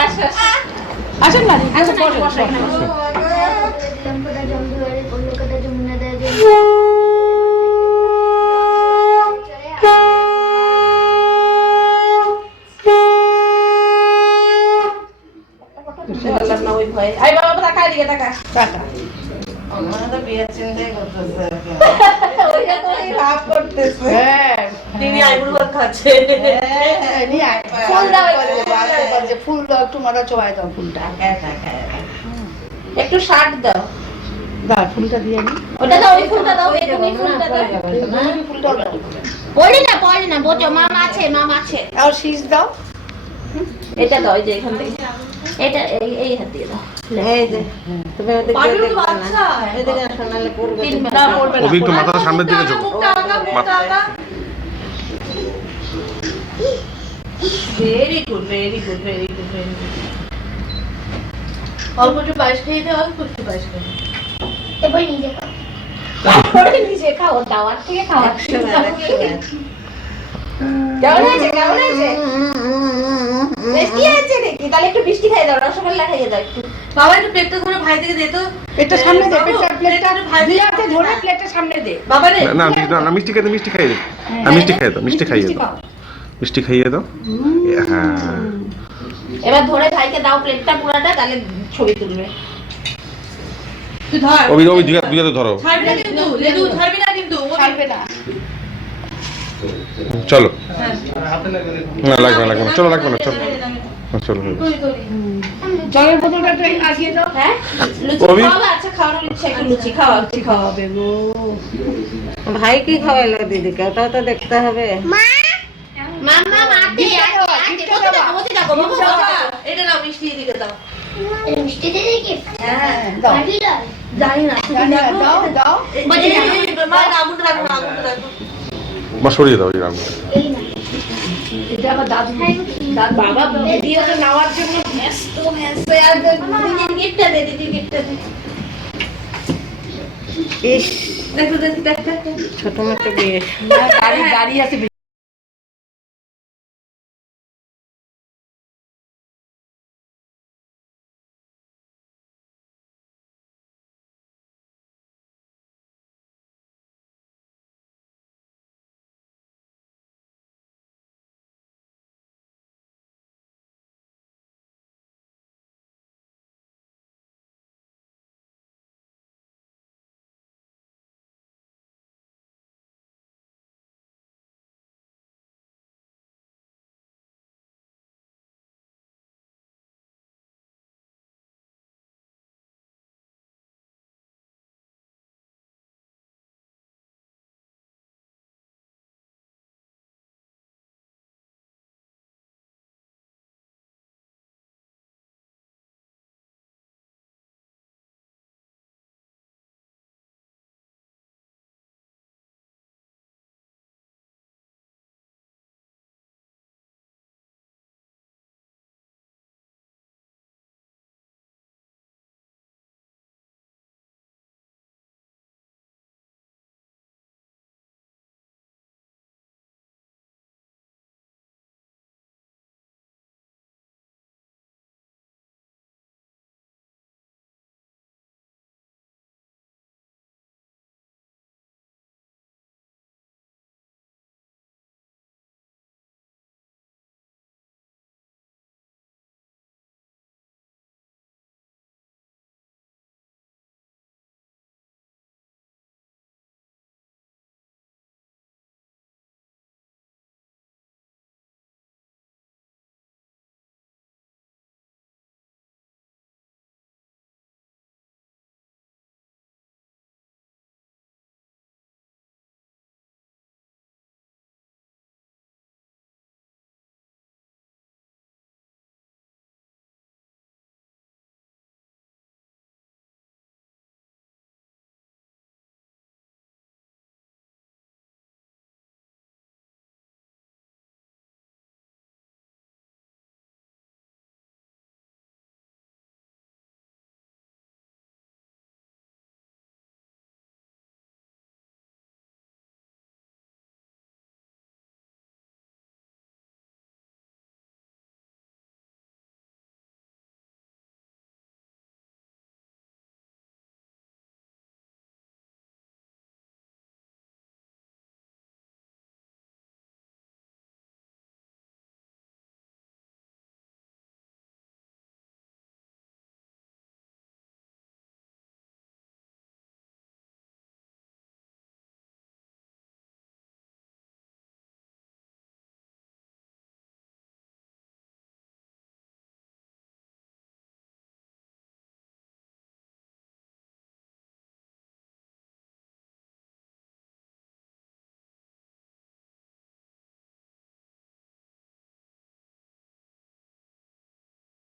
আসেন না ফুল দাও একটু মাথা চোবাই দাও ফুলটা একটু শার্ট দাও দাও ফুলটা দিয়ে নি ওটা দাও ওই ফুলটা দাও এই ফুলটা দাও ফুলটা পড়ে না বোঝো মামা আছে আর শীষ দাও এটা দাও এই যে এখান থেকে এটা এই হাত দিয়ে দাও এই যে তুমি ওদিকে আচ্ছা এদিকে আসো নালে পড়বে না পড়বে না ওবি একটু মাথাটা সামনের দিকে ঝোঁক ভেরি গুড অল্প একটু পায়েস খেয়ে দাও অল্প একটু পায়েস খেয়ে এবার নিজে খাও তারপরে নিজে খাও দাওয়াত থেকে খাওয়া কেমন হয়েছে মিষ্টি আছে নাকি তাহলে একটু মিষ্টি খাই দাও রসগোল্লা খাইয়ে দাও একটু বাবা একটু প্লেটটা ধরে ভাই থেকে দে তো এটা সামনে দে প্লেটটা দিয়ে হাতে ধরে প্লেটটা সামনে দে বাবা রে না মিষ্টি খাইয়ে দে মিষ্টি খাইয়ে দাও হ্যাঁ এবার ধরে ভাইকে দাও প্লেটটা পুরাটা তাহলে ছবি তুলবে তুই ধর ওবি দুইটা ধরো ছাড়বি না কিন্তু লেদু ছাড়বি না কিন্তু ছাড়বে না চলো না লাগবে না চলো লাগবে না চলো জলের বোতলটা একটু আসিয়ে দাও হ্যাঁ লুচি ওবি? খাওয়া আচ্ছা খাওয়ানোর ইচ্ছা একটু লুচি খাওয়াবে গো ভাই কি খাওয়াইলো দিদিকে ওটাও তো দেখতে হবে মাম্মা মাতে মতি দাও বাবা এটা নাও মিষ্টি দিকে দাও মিষ্টি দিয়ে কি হ্যাঁ দাও পাটি দাও জানি না দাও মা আগুনটা রাখো বা সরিয়ে দাও এই রামটা এই না এটা আবার দাদু বাবা ভিডিওটা নেওয়ার জন্য ব্যস্ত আর দিদির গিফটটা দে ইস দেখো ছোট মতো বিয়ে গাড়ি আছে